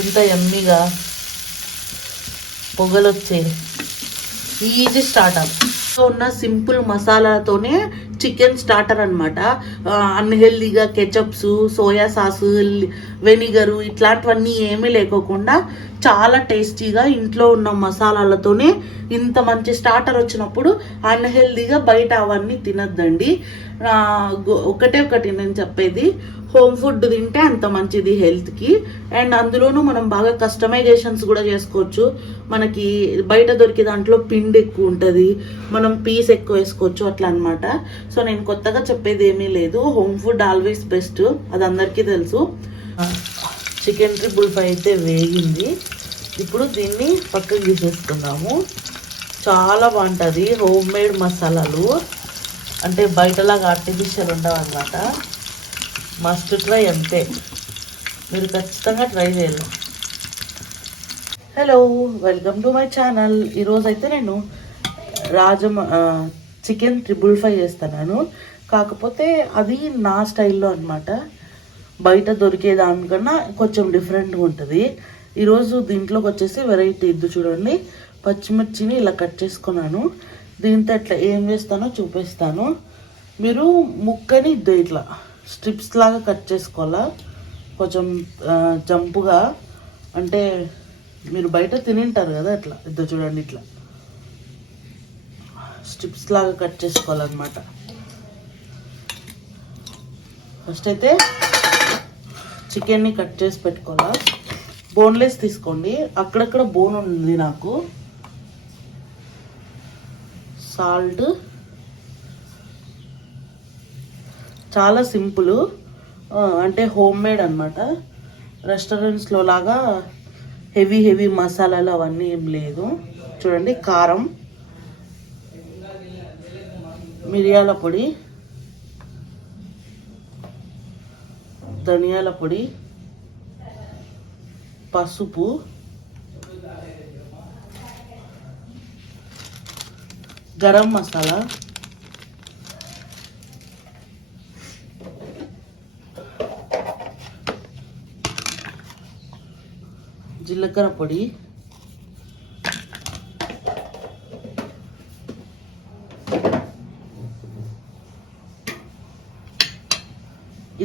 ఎంత యమ్మీగా పొగలు వచ్చాయి. ఈజీ స్టార్టర్ ఉన్న సింపుల్ మసాలాతోనే చికెన్ స్టార్టర్ అనమాట. అన్హెల్దీగా కెచప్స్, సోయా సాసు, వెనిగరు ఇట్లాంటివన్నీ ఏమీ లేకోకుండా చాలా టేస్టీగా ఇంట్లో ఉన్న మసాలాలతోనే ఇంత మంచి స్టార్టర్ వచ్చినప్పుడు అన్హెల్దీగా బయట అవన్నీ తినద్దండి. ఒకటి నేను చెప్పేది, హోమ్ ఫుడ్ తింటే అంత మంచిది హెల్త్కి. అండ్ అందులోనూ మనం బాగా కస్టమైజేషన్స్ కూడా చేసుకోవచ్చు. మనకి బయట దొరికే దాంట్లో పిండి ఎక్కువ ఉంటుంది, మనం పీస్ ఎక్కువ వేసుకోవచ్చు అట్లా అనమాట. సో నేను కొత్తగా చెప్పేది ఏమీ లేదు, హోమ్ ఫుడ్ ఆల్వేస్ బెస్ట్, అది అందరికీ తెలుసు. చికెన్ ట్రిపుల్ ఫ్రై అయితే వేగింది. ఇప్పుడు దీన్ని పక్కకు తీసేసుకుందాము. చాలా బాగుంటుంది హోమ్ మేడ్ మసాలాలు, అంటే బయటలాగా ఆర్టిఫిషియల్ ఉండవు అన్నమాట. మస్ట్ ట్రై, అంతే, మీరు ఖచ్చితంగా ట్రై చేయాలి. Hello, welcome to my channel. ఈరోజు అయితే నేను చికెన్ ట్రిపుల్ ఫ్రై చేస్తున్నాను. కాకపోతే అది నా స్టైల్లో అనమాట, బయట దొరికే దానికన్నా కొంచెం డిఫరెంట్గా ఉంటుంది. ఈరోజు దీంట్లోకి వచ్చేసి వెరైటీ ఇది చూడండి, పచ్చిమిర్చిని ఇలా కట్ చేసుకున్నాను. దీంతో ఇట్లా ఏం చేస్తానో చూపిస్తాను. మీరు ముక్కని ఇట్లా స్ట్రిప్స్ లాగా కట్ చేసుకోవాలా, కొంచెం జంపుగా. అంటే మీరు బయట తినింటారు కదా, అట్లా ఇద్దరు చూడండి, ఇట్లా స్ట్రిప్స్ లాగా కట్ చేసుకోవాలన్నమాట. ఫస్ట్ అయితే చికెన్ని కట్ చేసి పెట్టుకోవాలా. బోన్లెస్ తీసుకోండి, అక్కడక్కడ బోన్ ఉంది నాకు. సాల్ట్, చాలా సింపుల్, అంటే హోమ్ మేడ్ అనమాట. రెస్టారెంట్స్లో లాగా హెవీ మసాలాలు అవన్నీ ఏం లేదు. చూడండి, కారం, మిరియాల పొడి, ధనియాల పొడి, పసుపు, గరం మసాలా, జీలకర్ర పొడి,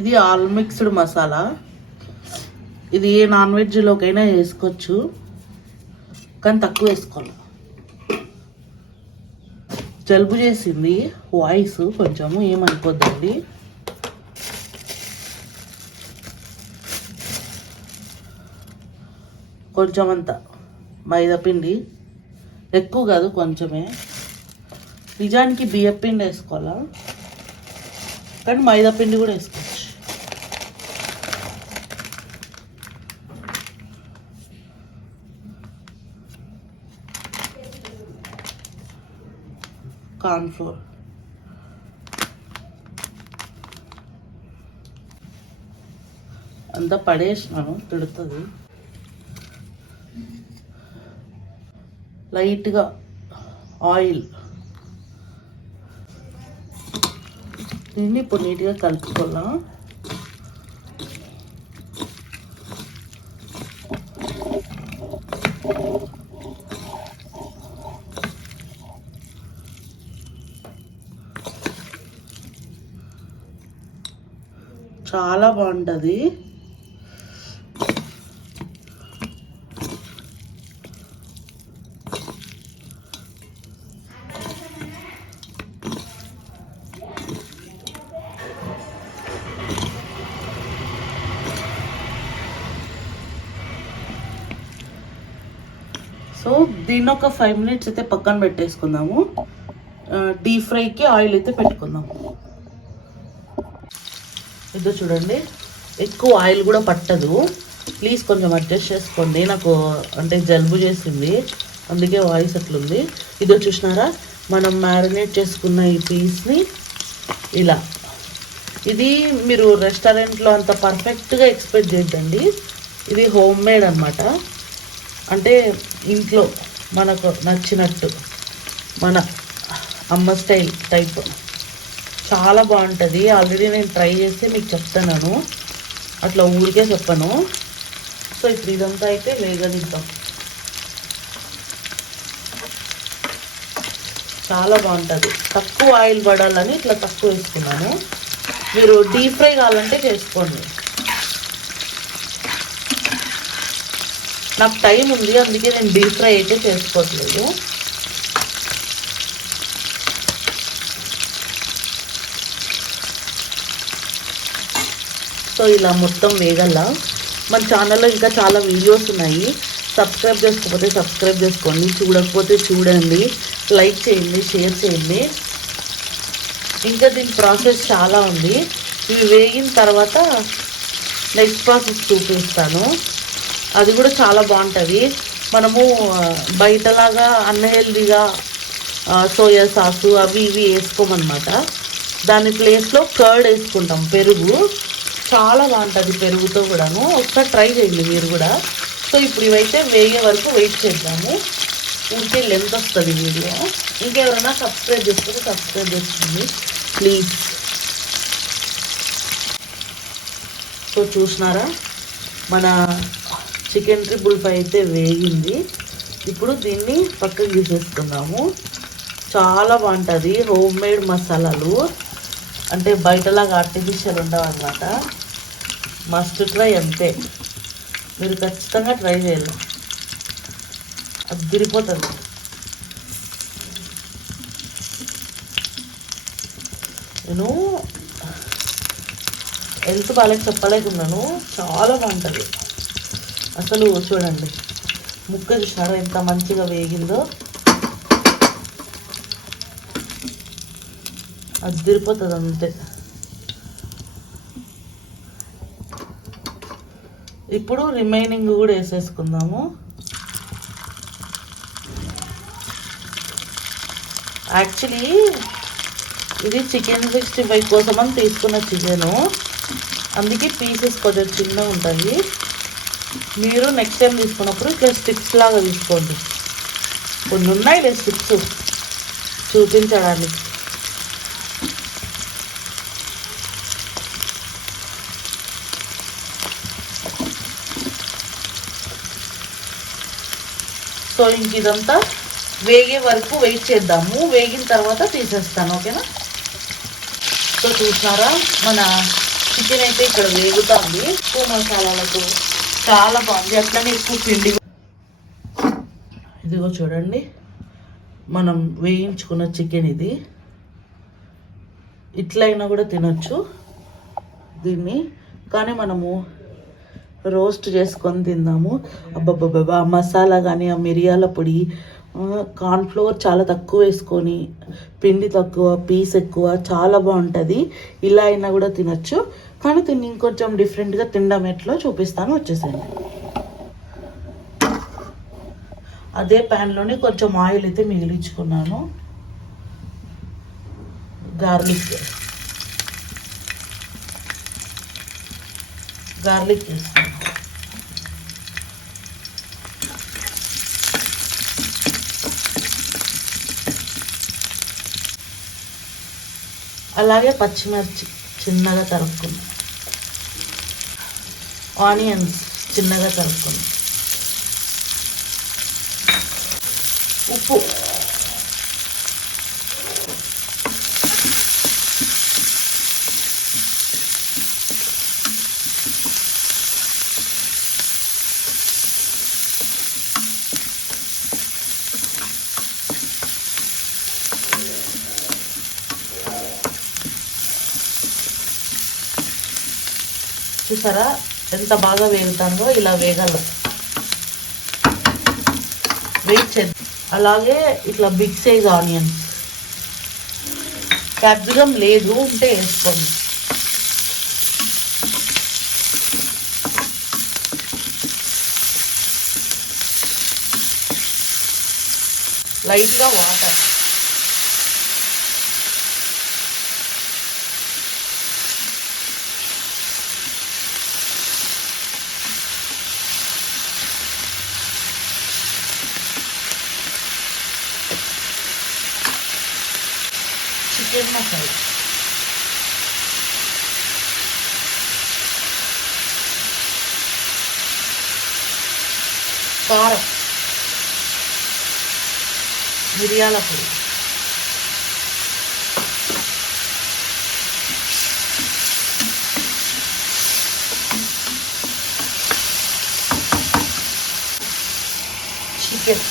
ఇది ఆల్ మిక్స్డ్ మసాలా. ఇది ఏ నాన్ వెజ్లోకైనా వేసుకోవచ్చు, కానీ తక్కువ వేసుకోవాలి. జలుబు చేసింది, వాయిస్ కొంచెము ఏమైపోద్దండి. కొంచెం అంత మైదాపిండి, ఎక్కువ కాదు, కొంచెమే. నిజానికి బియ్యపిండి వేసుకోవాలా, కానీ మైదాపిండి కూడా వేసుకోవచ్చు. కార్న్ఫ్లోర్, అంతా పడేసినాను, తిడుతుంది. లైట్గా ఆయిల్, దీన్ని ఇప్పుడు నీట్గా కలుపుకోవాలా. చాలా బాగుంటుంది. సో దీన్ని ఒక 5 minutes అయితే పక్కన పెట్టేసుకుందాము. డీప్ ఫ్రైకి ఆయిల్ అయితే పెట్టుకుందాము. ఇదో చూడండి, ఎక్కువ ఆయిల్ కూడా పట్టదు, ప్లీజ్ కొంచెం అడ్జస్ట్ చేసుకోండి. నాకు అంటే జలుబు చేసింది, అందుకే వాయిస్ అట్లుంది. ఇదో చూసినారా, మనం మ్యారినేట్ చేసుకున్న ఈ పీస్ని ఇలా, ఇది మీరు రెస్టారెంట్లో అంత పర్ఫెక్ట్గా ఎక్స్పెక్ట్ చేయద్దండి, ఇది హోమ్ మేడ్ అనమాట. అంటే ఇంట్లో మనకు నచ్చినట్టు, మన అమ్మ స్టైల్ టైప్, చాలా బాగుంటుంది. ఆల్రెడీ నేను ట్రై చేస్తే మీకు చెప్తాను, అట్లా ఊరికే చెప్పను. సో ఇప్పుడు ఇదంతా అయితే వేగనిద్దాం. చాలా బాగుంటుంది. తక్కువ ఆయిల్ పడాలని ఇట్లా తక్కువ వేసుకున్నాను. మీరు డీప్ ఫ్రై కావాలంటే చేసుకోండి. నాకు టైం ఉంది, అందుకే నేను డీప్ ఫ్రై అయితే చేసుకోవట్లేదు. సో ఇలా మొత్తం వేగల. మన ఛానల్లో ఇంకా చాలా వీడియోస్ ఉన్నాయి. సబ్స్క్రైబ్ చేసుకోకపోతే సబ్స్క్రైబ్ చేసుకోండి, చూడకపోతే చూడండి, లైక్ చేయండి, షేర్ చేయండి. ఇంకా దీని ప్రాసెస్ చాలా ఉంది. ఇవి వేగిన తర్వాత నెక్స్ట్ ప్రాసెస్ చూపిస్తాను. అది కూడా చాలా బాగుంటుంది. మనము బయటలాగా అన్హెల్దీగా సోయా సాసు అవి ఇవి వేసుకోమన్నమాట. దాని ప్లేస్లో కర్డ్ వేసుకుంటాం, పెరుగు. చాలా బాగుంటుంది పెరుగుతో కూడాను. ఒకసారి ట్రై చేయండి మీరు కూడా. సో ఇప్పుడు ఇవైతే వేగే వరకు వెయిట్ చేద్దాము. ఊరికే లెంత్ వస్తుంది వీడియో. ఇంకెవరైనా సబ్స్క్రైబ్ చేసుకుంటే సబ్స్క్రైబ్ చేసుకోండి ప్లీజ్. సో చూసినారా, మన చికెన్ ట్రిపుల్ ఫ్రై అయితే వేగింది. ఇప్పుడు దీన్ని పక్కకు తీసేసుకుందాము. చాలా బాగుంటుంది. హోమ్ మేడ్ మసాలాలు, అంటే బయటలాగా ఆర్టిఫిషియల్ ఉండవు అన్నమాట. మస్ట్ ట్రై, అంతే. మీరు ఖచ్చితంగా ట్రై చేయాలి, అది తిరిగిపోతుంది. నేను హెల్త్ బాగాలేక చెప్పలేకున్నాను, చాలా బాగుంటుంది అసలు. చూడండి, ముక్క చూసినారా ఎంత మంచిగా వేగిందో. అది తిరిగిపోతుంది అంతే. ఇప్పుడు రిమైనింగ్ కూడా వేసేసుకుందాము. యాక్చువల్లీ ఇది చికెన్ 65 కోసం అని తీసుకున్న చికెను, అందుకే పీసెస్ కొద్దిగా చిన్నగా ఉంటుంది. మీరు నెక్స్ట్ టైం తీసుకున్నప్పుడు ఇట్లా స్టిక్స్ లాగా తీసుకోండి. కొన్ని ఉన్నాయి లేదు స్టిక్స్ చూపించడానికి. సో ఇంక ఇదంతా వేగే వరకు వెయిట్ చేద్దాము. వేగిన తర్వాత తీసేస్తాను, ఓకేనా. సో చూసినారా, మన చికెన్ అయితే ఇక్కడ వేగుతుంది. ఎక్కువ మసాలాలతో చాలా బాగుంది. అట్లనే ఎక్కువ పిండి. ఇదిగో చూడండి, మనం వేయించుకున్న చికెన్ ఇది. ఇట్లయినా కూడా తినొచ్చు దీన్ని, కానీ మనము రోస్ట్ చేసుకొని తిందాము. అబ్బబ్బబ్బా, మసాలా కానీ ఆ మిరియాల పొడి, కార్న్ఫ్లోర్ చాలా తక్కువ వేసుకొని, పిండి తక్కువ పీస్ ఎక్కువ, చాలా బాగుంటుంది. ఇలా అయినా కూడా తినచ్చు, కానీ దీన్ని ఇంకొంచెం డిఫరెంట్గా తినడం ఎట్లో చూపిస్తాను, వచ్చేసేయండి. అదే ప్యాన్లోనే కొంచెం ఆయిల్ అయితే మిగిలించుకున్నాను. గార్లిక్ వేసుకున్నాను. అలాగే పచ్చిమిర్చి చిన్నగా తరుక్కున్నాను. ఆనియన్స్ చిన్నగా తరుక్కున్నాను. ఉప్పు, చూసారా ఎంత బాగా వేగుతుందో. ఇలా వేగాల, వెయిట్ చేద్దాం. అలాగే ఇట్లా బిగ్ సైజ్ ఆనియన్స్, క్యాప్సికమ్ లేదు ఉంటే వేసుకోండి. లైట్గా వాటర్, చికెన్ మసాలా, కారం, మిరియాల పొడి, చికెన్,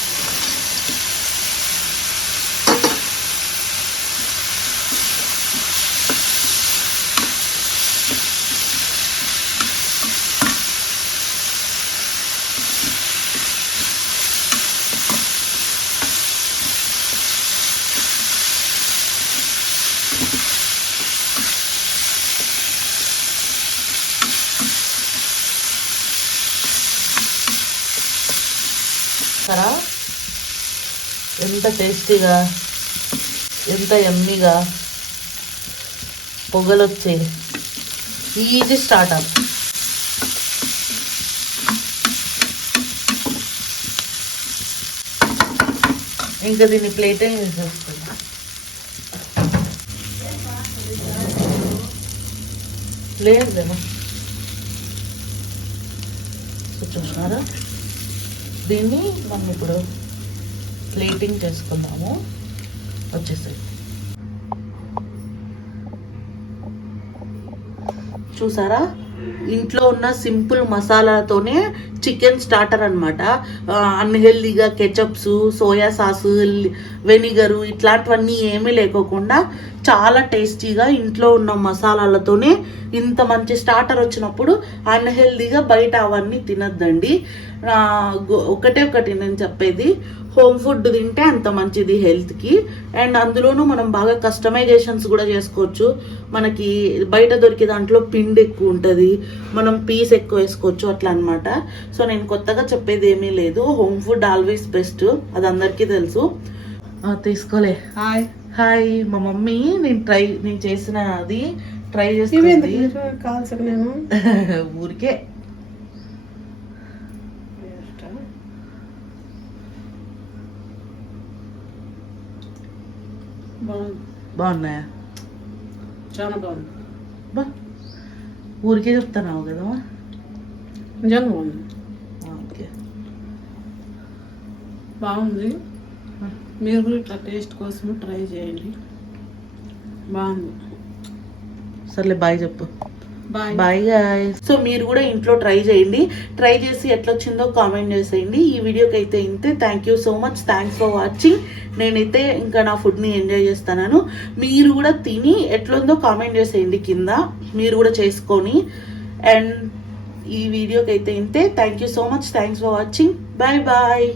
కదా ఎంత టేస్టీగా, ఎంత యమ్మీగా పొగలొచ్చే ఈజీ స్టార్టప్. ఇంకా దీన్ని ప్లేటే వేసేస్తున్నా. లేదేమో చూసినారా. దీన్ని మనం ఇప్పుడు ప్లేటింగ్ చేసుకుందాము. వచ్చేసాయి చూసారా, ఇంట్లో ఉన్న సింపుల్ మసాలాతోనే చికెన్ స్టార్టర్ అనమాట. అన్హెల్దీగా కెచప్స్, సోయా సాసు, వెనిగరు ఇట్లాంటివన్నీ ఏమీ లేకోకుండా చాలా టేస్టీగా ఇంట్లో ఉన్న మసాలాలతోనే ఇంత మంచి స్టార్టర్ వచ్చినప్పుడు అన్హెల్దీగా బయట అవన్నీ తినద్దండి. ఒకటే ఒకటి నేను చెప్పేది, హోమ్ ఫుడ్ తింటే అంత మంచిది హెల్త్కి. అండ్ అందులోనూ మనం బాగా కస్టమైజేషన్స్ కూడా చేసుకోవచ్చు. మనకి బయట దొరికే దాంట్లో పిండి ఎక్కువ ఉంటుంది, మనం పీస్ ఎక్కువ వేసుకోవచ్చు అట్లా అనమాట. సో నేను కొత్తగా చెప్పేది ఏమీ లేదు, హోమ్ ఫుడ్ ఆల్వేస్ బెస్ట్, అది అందరికీ తెలుసు. తీసుకోలే. హాయ్ హాయ్, మా మమ్మీ నేను చేసిన అది ట్రై చేస్తుంది ఊరికే. బాగున్నాయా? చాలా బాగుంది. బా ఊరికే చెప్తున్నావు కదా, నిజంగా బాగుంది. ఓకే బాగుంది. మీరు కూడా ఇట్లా టేస్ట్ కోసం ట్రై చేయండి. బాగుంది. సర్లే బాయ్ చెప్పు. Bye bye guys. సో మీరు కూడా ఇంట్లో ట్రై చేయండి, ట్రై చేసి ఎట్లొచ్చిందో కామెంట్ చేసేయండి. ఈ వీడియోకి అయితే ఇంతే. Thank you so much, thanks for watching. నేనైతే ఇంకా నా ఫుడ్ని ఎంజాయ్ చేస్తున్నాను. మీరు కూడా తిని ఎట్లుందో కామెంట్ చేసేయండి కింద, మీరు కూడా చేసుకొని. అండ్ ఈ వీడియోకి అయితే ఇంతే. Thank you so much, thanks for watching. Bye bye.